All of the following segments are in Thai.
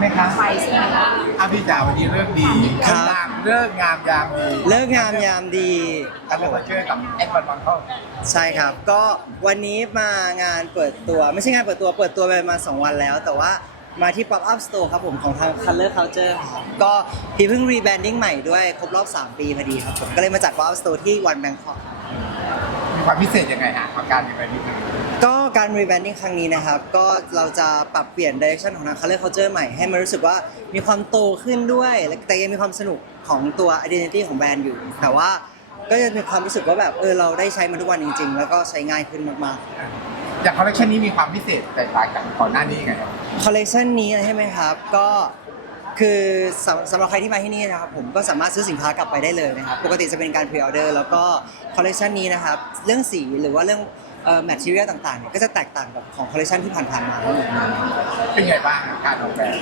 ไหมคะไปใช่ไหมคะอาพี่จ๋าวันนี้เรื่องดีครับ งามเรื่องงามยามดีเลิกงามยามดีคกัรันบเลผยมมาช่วยกับเอ็ดวันวันเข้าใช่ครับ ก็วันนี้มางานเปิดตัว ไม่ใช่งานเปิดตัวเปิดตัวไปมา2วันแล้ว แต่ว่ามาที่ Pop Up Store ครับผมของทาง Color Culture ครับก็พี่เพิ่งรีแบรนดิ้งใหม่ด้วย ครบรอบ 3 ปีพอดีครับผมก็เลยมาจัด Pop Up Store ที่วันแบงคอกมีความพิเศษยังไงฮะของการมีแบบนี้ก็ การรีแบรนดิ้งครั้งนี้นะครับ ก็เราจะปรับเปลี่ยนดิเรกชันของทาง Color Culture ใหม่ให้มันรู้สึกว่ามีความโตขึ้นด้วยและแต่ยังมีความสนุกของตัว identity ของแบรนด์อยู่ แต่ว่าก็จะมีความรู้สึกว่าแบบเออเราได้ใช้มันทุกวันจริง ๆ แล้วก็ใช้ง่ายขึ้นมากๆ อย่างคอลเลคชันนี้มีความพิเศษแตกต่างจากก่อนหน้านี้ยังไงครับ คอลเลกชันนี้ใช่ไหมครับ ก็คือสำสำหรับใครที่มาที่นี่นะครับผมก็สามารถซื้อสินค้ากลับไปได้เลยนะครับ ปกติจะเป็นการพรีออเดอร์แล้วก็คอลเลกชันนี้นะครับ เรื่องสีหรือว่าเรื่องเอ่อ แมทเทียลต่างๆเนี่ยก็จะแตกต่างกับของคอลเลกชันที่ผ่านๆมาทั้งหมดเลยเป็นไงบ้างการออกแบบ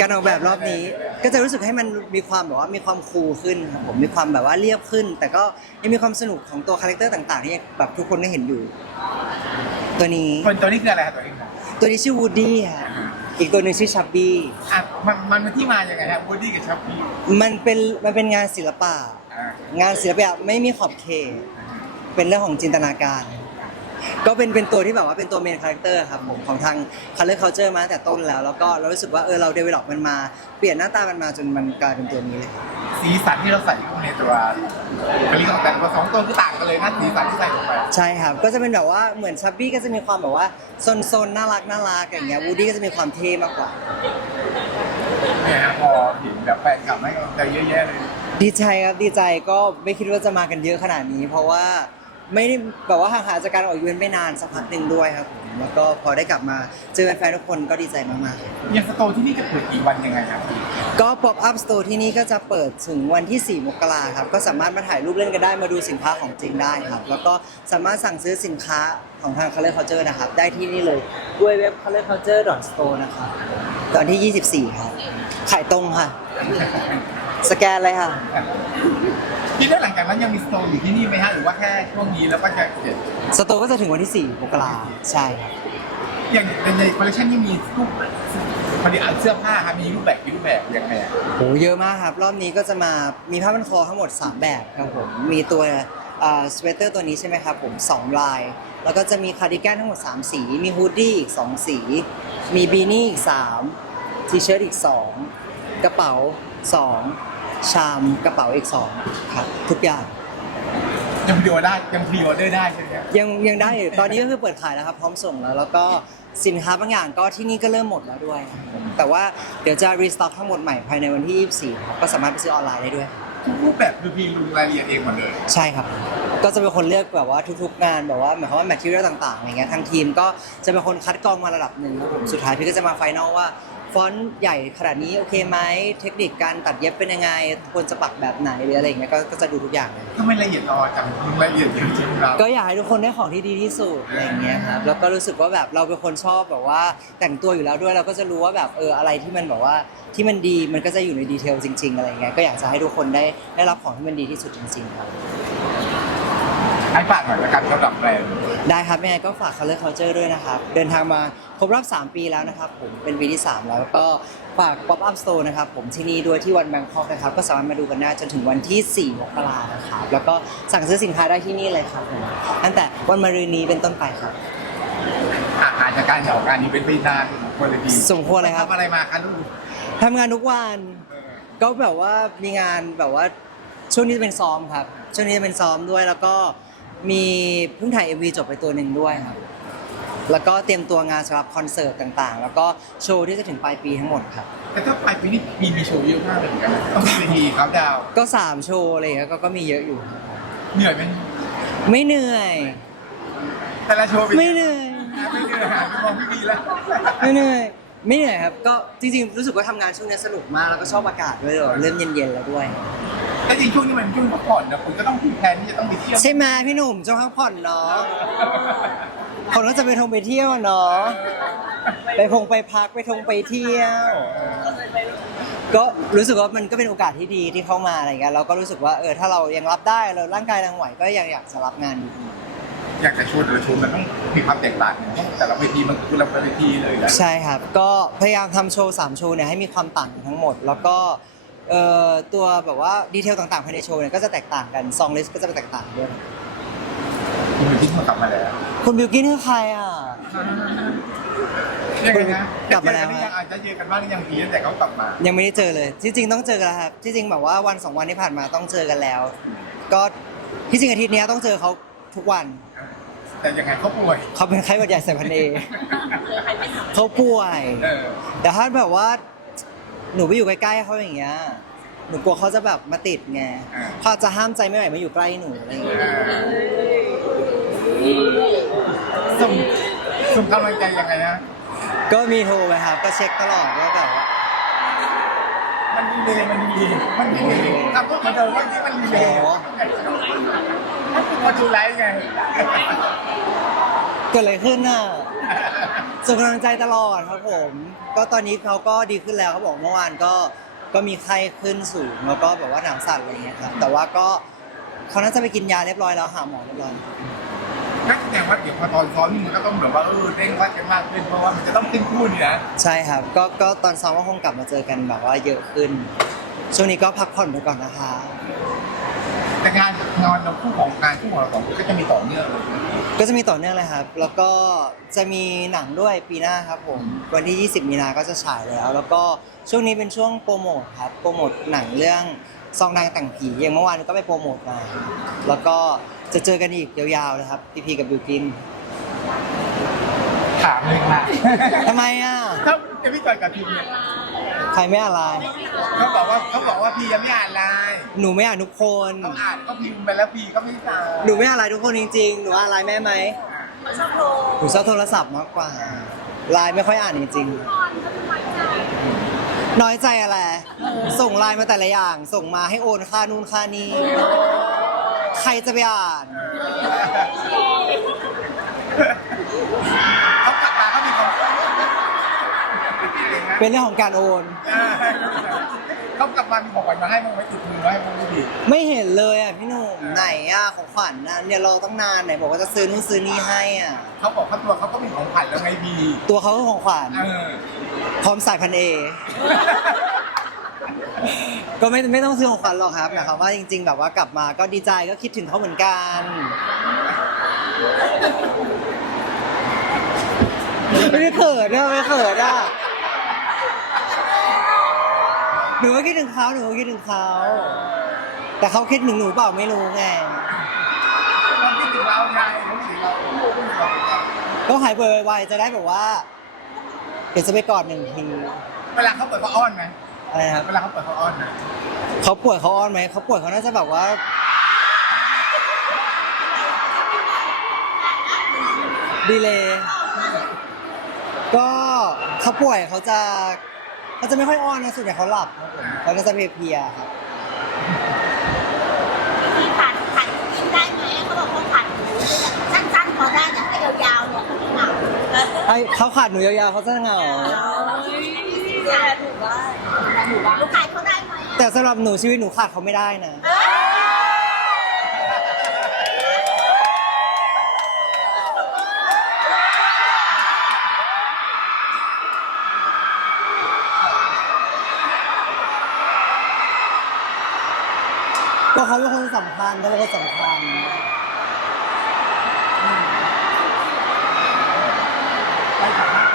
การออกแบบรอบนี้ก็จะรู้สึกให้มันมีความแบบว่ามีความคูลขึ้นครับผมมีความแบบว่าเรียบขึ้น แต่ก็ยังมีความสนุกของตัวคาแรคเตอร์ต่างๆที่แบบทุกคนได้เห็นอยู่ ตัวนี้คนตัวนี้คืออะไรครับตัวนี้ตัวนี้ชื่อวูดดี้ฮะอีกตัวหนึ่งชื่อชับบี้อะมันมันเป็นที่มายังไงครับบูดดี้กับชับบี้มันเป็นมันเป็นงานศิลปะอ่างานศิลปะไม่มีขอบเขตเป็นเรื่องของจินตนาการ ก็เป็นเป็นตัวที่แบบว่าเป็นตัวเมนคาแรคเตอร์ครับผมของทาง Color Culture มาตั้งแต่ต้นแล้ว แล้วก็เรารู้สึกว่าเออเราเดเวล็อปมันมา เปลี่ยนหน้าตามันมาจนมันกลายเป็นตัวนี้เลยสีสันที่เราใส่เข้าในตัวผลิตของแต่ละตัวสองตัวคือต่างกันเลยนะสีสันที่ใส่ลงไปใช่ครับ ก็จะเป็นแบบว่าเหมือนชับบี้ก็จะมีความแบบว่าโซนๆน่ารักน่ารักอย่างเงี้ยวูดดี้ก็จะมีความเท่มากกว่า เนี่ยฮะพอเห็นแบบแฟนคลับให้กำลังใจเยอะแยะเลย ดีใจครับดีใจก็ไม่คิดว่าจะมากันเยอะขนาดนี้ เพราะว่า ไม่ได้แบบว่าห่างหายจากการออกอีเวนต์ไม่นานสักพักหนึ่งด้วยครับผมแล้วก็พอได้กลับมาเจอแฟนๆทุกคนก็ดีใจมากๆ อย่างสโตร์ที่นี่จะเปิดกี่วันยังไงครับ ก็ Pop Up Store ที่นี่ก็จะเปิดถึงวันที่ 4 มกราครับ ก็สามารถมาถ่ายรูปเล่นกันได้ มาดูสินค้าของจริงได้ครับ แล้วก็สามารถสั่งซื้อสินค้าของทาง Color Culture นะครับ ได้ที่นี่เลยด้วยเว็บ color culture store นะครับ ตอนที่ 24 ครับ ขายตรงค่ะ สแกนเลยค่ะ ที่ได้หลังจากนั้นยังมีสโตร์อยู่ที่นี่ไหมฮะหรือว่าแค่ช่วงนี้แล้วก็จะเสร็จสโตร์ก็จะถึงวันที่4มกราใช่ครับอย่างในคอลเลคชันนี้มีรูปผลิตเสื้อผ้าครับมีรูปแบบกี่รูปแบบยังไงอะโหเยอะมากครับ รอบนี้ก็จะมามีผ้าพันคอทั้งหมด 3 แบบครับผมมีตัวสเวตเตอร์ตัวนี้ใช่ไหมครับผม 2 ลาย แล้วก็จะมีคาร์ดิแกนทั้งหมด 3 สี มีฮูดดี้อีก 2 สี มีบีนี่อีก 3 ทีเชิ้ตอีก 2 กระเป๋า 2 ชามกระเป๋าอีก2ครับทุกอย่าง ยังพรีออได้ยังพรีออเดอร์ได้ใช่ไหมครับยังยังได้อยู่ตอนนี้ก็คือเปิดขายแล้วครับ พร้อมส่งแล้ว แล้วก็สินค้าบางอย่างก็ที่นี่ก็เริ่มหมดแล้วด้วยครับผมแต่ว่าเดี๋ยวจะรีสต็อกทั้งหมดใหม่ภายในวันที่ 24ครับก็สามารถไปซื้อออนไลน์ได้ด้วย ทุกรูปแบบคือพีลงรายละเอียดเองหมดเลย ใช่ครับ ก็จะเป็นคนเลือกแบบว่าทุกๆงานแบบว่าหมายความว่าแมทเทียลต่างๆอย่างเงี้ยทางทีมก็จะเป็นคนคัดกรองมาระดับหนึ่งครับผมสุดท้ายพี่ก็จะมาไฟนอลว่า ฟอนต์ใหญ่ขนาดนี้โอเคไหมเทคนิคการตัดเย็บเป็นยังไง ควรจะปักแบบไหนหรืออะไรอย่างเงี้ยก็ก็จะดูทุกอย่างเลยถ้าไม่ละเอียดอ่อนจังลงรายละเอียดเยอะจริงเราก็อยากให้ทุกคนได้ของที่ดีที่สุดอะไรอย่างเงี้ยครับแล้วก็รู้สึกว่าแบบเราเป็นคนชอบแบบว่าแต่งตัวอยู่แล้วด้วยเราก็จะรู้ว่าแบบเอออะไรที่มันแบบว่าที่มันดีมันก็จะอยู่ในดีเทลจริง ๆ อะไรอย่างเงี้ยก็อยากจะให้ทุกคนได้ได้รับของที่มันดีที่สุดจริง ๆ ครับให้ฝากหน่อยละกันสำหรับแบรนด์ ได้ครับยังไงก็ฝาก Color Culture ด้วยนะครับ เดินทางมาครบรอบ 3 ปีแล้วนะครับ ผมเป็นปีที่ 3 แล้วก็ฝาก Pop Up Store นะครับ ผมที่นี่ด้วยที่วันแบงคอกนะครับ ก็สามารถมาดูกันได้จนถึงวันที่ 4 มกรานะครับ แล้วก็สั่งซื้อสินค้าได้ที่นี่เลยครับผมตั้งแต่วันมะรืนนี้เป็นต้นไปครับอาหารจากการออกงานนี้เป็นปีนานคนละทีสมควรเลยครับทำอะไรมาคะลูกทำงานทุกวันก็แบบว่ามีงานแบบว่าช่วงนี้จะเป็นซ้อมครับ ช่วงนี้จะเป็นซ้อมด้วยแล้วก็ มีเพิ่งถ่าย MV จบไปตัวหนึ่งด้วยครับ แล้วก็เตรียมตัวงานสำหรับคอนเสิร์ตต่างๆ แล้วก็โชว์ที่จะถึงปลายปีทั้งหมดครับ แต่ถ้าปลายปีนี้มีมีโชว์เยอะมากเลยเหมือนกันนะต้องมีเวทีครับดาวน์ก็ 3 โชว์อะไรอย่างเงี้ยก็ก็มีเยอะอยู่ครับเหนื่อยไหมไม่เหนื่อย แต่ละโชว์เป็นไม่เหนื่อย ไม่เหนื่อยหามองพี่บีแล้วไม่เหนื่อย ไม่เหนื่อยครับ ก็จริงๆ รู้สึกว่าทำงานช่วงนี้สนุกมาก แล้วก็ชอบอากาศด้วยเริ่มเย็นๆแล้วด้วย แต่จริงช่วงนี้มันช่วงพักผ่อนนะคุณก็ต้องมีแพลนที่จะต้องไปเที่ยวใช่ไหมพี่หนุ่มช่วงพักผ่อนเนาะคนก็จะไปทงไปเที่ยวอะเนาะไปพงไปพักไปทงไปเที่ยว ก็รู้สึกว่ามันก็เป็นโอกาสที่ดีที่เข้ามาอะไรเงี้ยเราก็รู้สึกว่าเออถ้าเรายังรับได้เราร่างกายยังไหวก็ยังอยากจะรับงานอยู่อยากจะชวนแต่ละชวนมันต้องมีความแตกต่างกันต้องแต่ละเวทีมันคือละเวทีเลยนะใช่ครับ ก็พยายามทำโชว์3โชว์เนี่ยให้มีความต่างกันทั้งหมด แล้วก็ เอ่อตัวแบบว่าดีเทลต่างๆภายในโชว์เนี่ยก็จะแตกต่างกันซองลิสก็จะแตกต่างด้วยคุณเป็นที่มากลับมาแล้วคุณบิวกิ้นคือใครอะ ยังไงนะกลับมาแล้วเจอกันหรือยังอาจจะเจอกันบ้างหรือยังปีตั้งแต่เขากลับมายังไม่ได้เจอเลยที่จริงต้องเจอกันแล้วครับที่จริงแบบว่าวันสองวันที่ผ่านมาต้องเจอกันแล้ว ก็ที่จริงอาทิตย์เนี้ยต้องเจอเขาทุกวันแต่ยังไงเขาป่วยเขาเป็นไข้หวัดใหญ่สายพันธุ์เอเขาป่วย เออแต่ถ้าแบบว่า หนูไปอยู่ใกล้ๆเขาอย่างเงี้ย หนูกลัวเขาจะแบบมาติดไงเขาอาจจะห้ามใจไม่ไหวมาอยู่ใกล้หนูอะไรอย่างเงี้ย ส่งส่งกำลังใจยังไงนะ ก็มีโทรไปครับ ก็เช็คตลอดว่าแบบว่า มันดีเลยมันดีมันดีทำก็เหมือนเดิมว่าที่มันดีเลยมันคือคนดูไลฟ์ไง เกิดอะไรขึ้นน่ะ ส่งกำลังใจตลอดครับผม ก็ตอนนี้เขาก็ดีขึ้นแล้วเขาบอกเมื่อวานก็ก็มีไข้ขึ้นสูงแล้วก็แบบว่าหนาวสั่นอะไรอย่างเงี้ยครับแต่ว่าก็เขาน่าจะไปกินยาเรียบร้อยแล้วหาหมอเรียบร้อยนั่นแสดงว่าเดี๋ยวพอตอนซ้อมนี่มันก็ต้องแบบว่าเออเร่งวัดกันมากขึ้นเพราะว่ามันจะต้องขึ้นคู่นี่นะใช่ครับ ก็ก็ตอนซ้อมก็คงกลับมาเจอกันแบบว่าเยอะขึ้น ช่วงนี้ก็พักผ่อนไปก่อนนะคะ แต่งาน งานเราคู่ของงานคู่ของเราสองคนก็จะมีต่อเนื่องเลยก็จะมีต่อเนื่องเลยครับ แล้วก็จะมีหนังด้วยปีหน้าครับผม วันที่ 20 มีนาก็จะฉายแล้ว แล้วก็ช่วงนี้เป็นช่วงโปรโมทครับ โปรโมทหนังเรื่องซองนางแต่งผีอย่างเมื่อวานก็ไปโปรโมทมา แล้วก็จะเจอกันอีกยาวๆเลยครับ พีพีกับบิวกิน ถามเลยค่ะทำไมอะ ถ้าจะพี่จอยกับทีมเนี่ยใครไม่อะไร เขาบอกว่าเขาบอกว่าพี่ยังไม่อ่านไลน์ หนูไม่อ่านทุกคน เขาอ่านก็พิมพ์ไปแล้วพี่ก็ไม่ตามหนูไม่อ่านไลน์ทุกคนจริงๆ หนูอ่านไลน์แม่ไหมหนูชอบโทรศัพท์มากกว่า ไลน์ไม่ค่อยอ่านจริงๆน้อยใจอะไร ส่งไลน์มาแต่ละอย่าง ส่งมาให้โอนค่านู่นค่านี้ใครจะไปอ่าน เขากลับมาเขามีความเป็นเรื่องของการโอน เขากลับมามีของขวัญมาให้มั้งไหมติดมือ ไว้ให้มั้งไม่ดีไม่เห็นเลยอะพี่หนุ่มไหนอะของขวัญน่ะเนี่ยเราต้องนานไหนบอกว่าจะซื้อนู่นซื้อนี่ให้อะเขาบอกเขาตัวเขาก็มีของขวัญแล้วไงพี่ตัวเขาก็ของขวัญเออพร้อมสายพันธุ์เอ ก็ไม่ไม่ต้องซื้อของขวัญหรอกครับนะครับว่าจริง ๆ แบบว่ากลับมาก็ดีใจก็คิดถึงเขาเหมือนกัน ไม่ได้เขินอะไม่เขินอะ หนูก็คิดถึงเขาหนูก็คิดถึงเขา แต่เขาคิดถึงหนูเปล่าไม่รู้ไงเขาคิดถึงเราไงเขาคิดถึงเราโอ้โหไม่มีเราเป็นเราก็หายเบื่อไวๆจะได้แบบว่า เดี๋ยวจะไปกอดหนึ่งทีเวลาเขาเปิดเขาอ้อนไหมอะไรนะครับเวลาเขาเปิดเขาอ้อนนะเขาป่วยเขาอ้อนไหมเขาป่วยเขาน่าจะแบบว่า ดีเลยก็เขาป่วยเขาจะ เขาจะไม่ค่อยอ้อนนะส่วนใหญ่เขาหลับครับผมเขาจะเพลียๆครับที่ผ่านผ่านกินได้ไหมเขาบอกว่าผ่านสั้นๆพอได้แต่ถ้ายาวๆเนี่ยเขาไม่เหงาเออไอ้เขาขาดหนูยาวๆเขาจะเหงาแต่ถือว่าถือว่าลูกขายเขาได้ไหมแต่สำหรับหนูชีวิตหนูขาดเขาไม่ได้นะ ก็เขาเป็นคนสำคัญเขาเป็นคนสำคัญไปสามารถ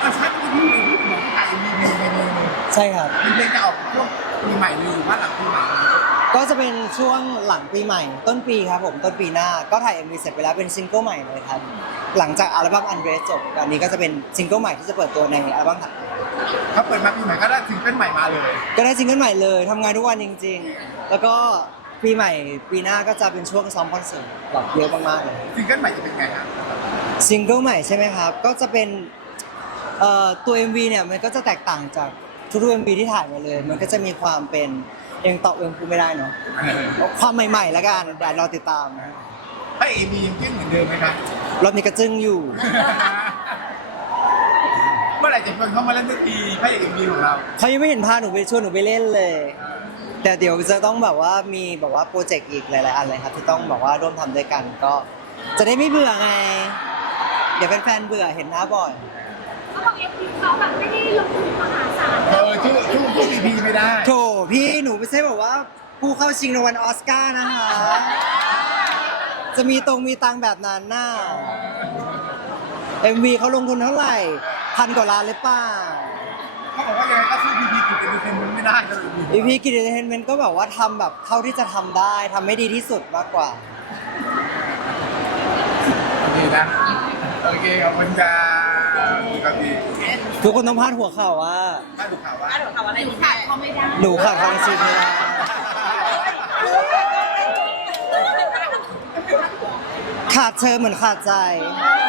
เอาชัดที่พี่เหมือนถ่ายมีเพลงเพลงหนึ่งใช่ครับมีเพลงจะออกช่วงปีใหม่หรือว่าหลังปีใหม่ ก็จะเป็นช่วงหลังปีใหม่ ต้นปีครับผมต้นปีหน้าก็ถ่าย MV เสร็จไปแล้วเป็นซิงเกิลใหม่เลยครับ หลังจากอัลบั้มอันเดรสจบอันนี้ก็จะเป็นซิงเกิลใหม่ที่จะเปิดตัวในอัลบั้มถัดไปเขาเปิดมาปีใหม่ก็ได้ซิงเกิลใหม่มาเลย ก็ได้ซิงเกิลใหม่เลยทำงานทุกวันจริง ๆ แล้วก็ปีใหม่ปีหน้าก็จะเป็นช่วงซ้อมคอนเสิร์ตแบบเยอะมากๆเลยซิงเกิลใหม่จะเป็นไงครับซิงเกิลใหม่ใช่ไหมครับ ก็จะเป็นเอ่อตัว MV เนี่ยมันก็จะแตกต่างจากทุกๆ MV ที่ถ่ายมาเลย มันก็จะมีความเป็น ยังตอบเอ็มพูดไม่ได้เนาะความใหม่ๆแล้วกันเดี๋ยวรอติดตามให้เอบียังเก่งเหมือนเดิมไหมครับรอบนี้ก็จึ้งอยู่ เมื่อไหร่จะชวนเขามาเล่นดนตรีพระเอกเอ็มบีของเราเขายังไม่เห็นพาหนูไปชวนหนูไปเล่นเลย แต่เดี๋ยวจะต้องแบบว่ามีแบบว่าโปรเจกต์อีกหลายๆอันเลยครับที่ต้องแบบว่าร่วมทำด้วยกันก็ จะได้ไม่เบื่อไง เดี๋ยวแฟนๆเบื่อเห็นหน้าบ่อย เขาบอกเอฟพีเขาแบบไม่ได้ลงทุนมหาศาลเออชื่อชื่อชื่อพีพีไม่ได้โถพี่หนูไม่ใช่แบบว่าผู้เข้าชิงรางวัลออสการ์นะคะ จะมีตรงมีตังแบบนั้นน่ะ MV เขาลงทุนเท่าไหร่ พันกว่าล้านหรือเปล่า เขาบอกว่ายังไงก็สู้พีพีกิจเป็นเทนมันไม่ได้เลยพีพีกิจเทนเมนต์ก็แบบว่าทำแบบเท่าที่จะทำได้ทำให้ดีที่สุดมากกว่าดีนะ โอเคขอบคุณจ้า ครับพี่ทุกคนต้องพาดหัวข่าวว่า ถ้าดูข่าวว่าทำอะไรขาดเขาไม่ได้หนูขาดความจริงไม่ได้ขาดเธอเหมือนขาดใจ เ